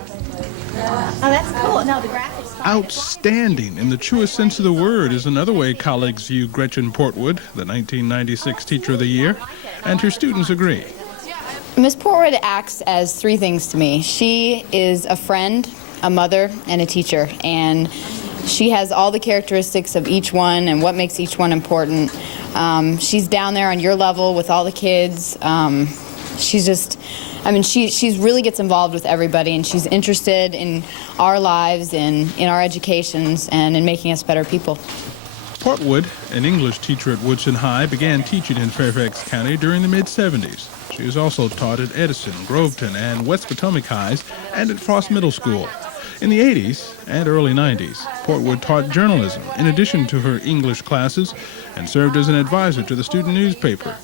Oh, that's cool. No, the graphics. Outstanding, in the truest sense of the word, is another way colleagues view Gretchen Portwood, the 1996 Teacher of the Year, and her students agree. Miss Portwood acts as three things to me. She is a friend, a mother, and a teacher, and she has all the characteristics of each one and what makes each one important. She's down there on your level with all the kids. She's just, I mean, she really gets involved with everybody, and she's interested in our lives and in our educations and in making us better people. Portwood, an English teacher at Woodson High, began teaching in Fairfax County during the mid-'70s. She has also taught at Edison, Groveton, and West Potomac Highs, and at Frost Middle School. In the 80s and early 90s, Portwood taught journalism in addition to her English classes and served as an advisor to the student newspaper.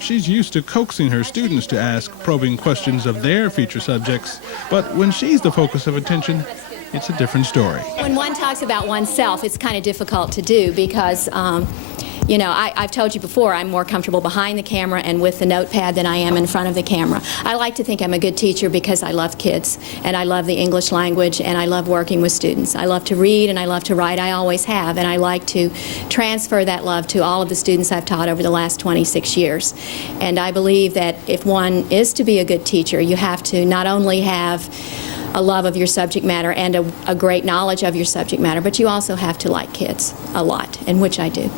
She's used to coaxing her students to ask probing questions of their feature subjects, but when she's the focus of attention, it's a different story. When one talks about oneself, it's kind of difficult to do because, you know, I've told you before, I'm more comfortable behind the camera and with the notepad than I am in front of the camera. I like to think I'm a good teacher because I love kids, and I love the English language, and I love working with students. I love to read, and I love to write. I always have, and I like to transfer that love to all of the students I've taught over the last 26 years. And I believe that if one is to be a good teacher, you have to not only have a love of your subject matter and a great knowledge of your subject matter, but you also have to like kids a lot, and which I do.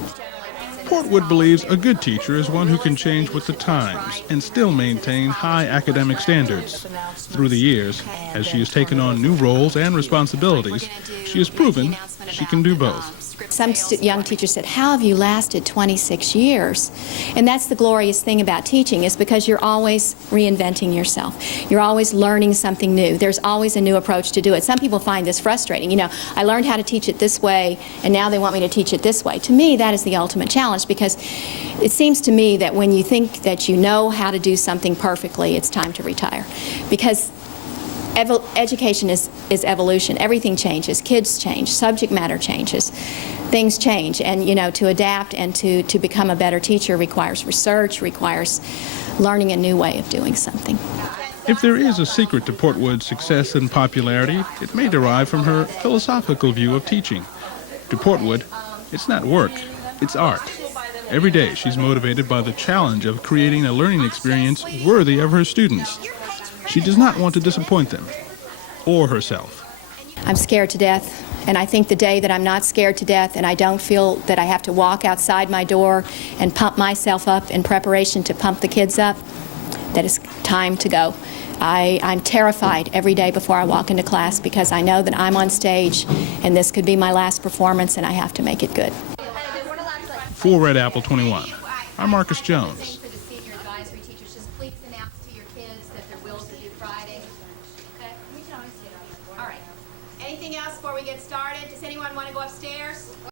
Portwood believes a good teacher is one who can change with the times and still maintain high academic standards. Through the years, as she has taken on new roles and responsibilities, she has proven she can do both. Some young teachers said, "How have you lasted 26 years?" And that's the glorious thing about teaching, is because you're always reinventing yourself. You're always learning something new. There's always a new approach to do it. Some people find this frustrating. You know, I learned how to teach it this way, and now they want me to teach it this way. To me, that is the ultimate challenge, because it seems to me that when you think that you know how to do something perfectly, it's time to retire. Because education is evolution. Everything changes. Kids change. Subject matter changes. Things change. And, you know, to adapt and to become a better teacher requires research, requires learning a new way of doing something. If there is a secret to Portwood's success and popularity, it may derive from her philosophical view of teaching. To Portwood, it's not work, it's art. Every day she's motivated by the challenge of creating a learning experience worthy of her students. She does not want to disappoint them, or herself. I'm scared to death, and I think the day that I'm not scared to death and I don't feel that I have to walk outside my door and pump myself up in preparation to pump the kids up, that it's time to go. I'm terrified every day before I walk into class because I know that I'm on stage and this could be my last performance and I have to make it good. For Red Apple 21, I'm Marcus Jones. Anything else before we get started? Does anyone want to go upstairs?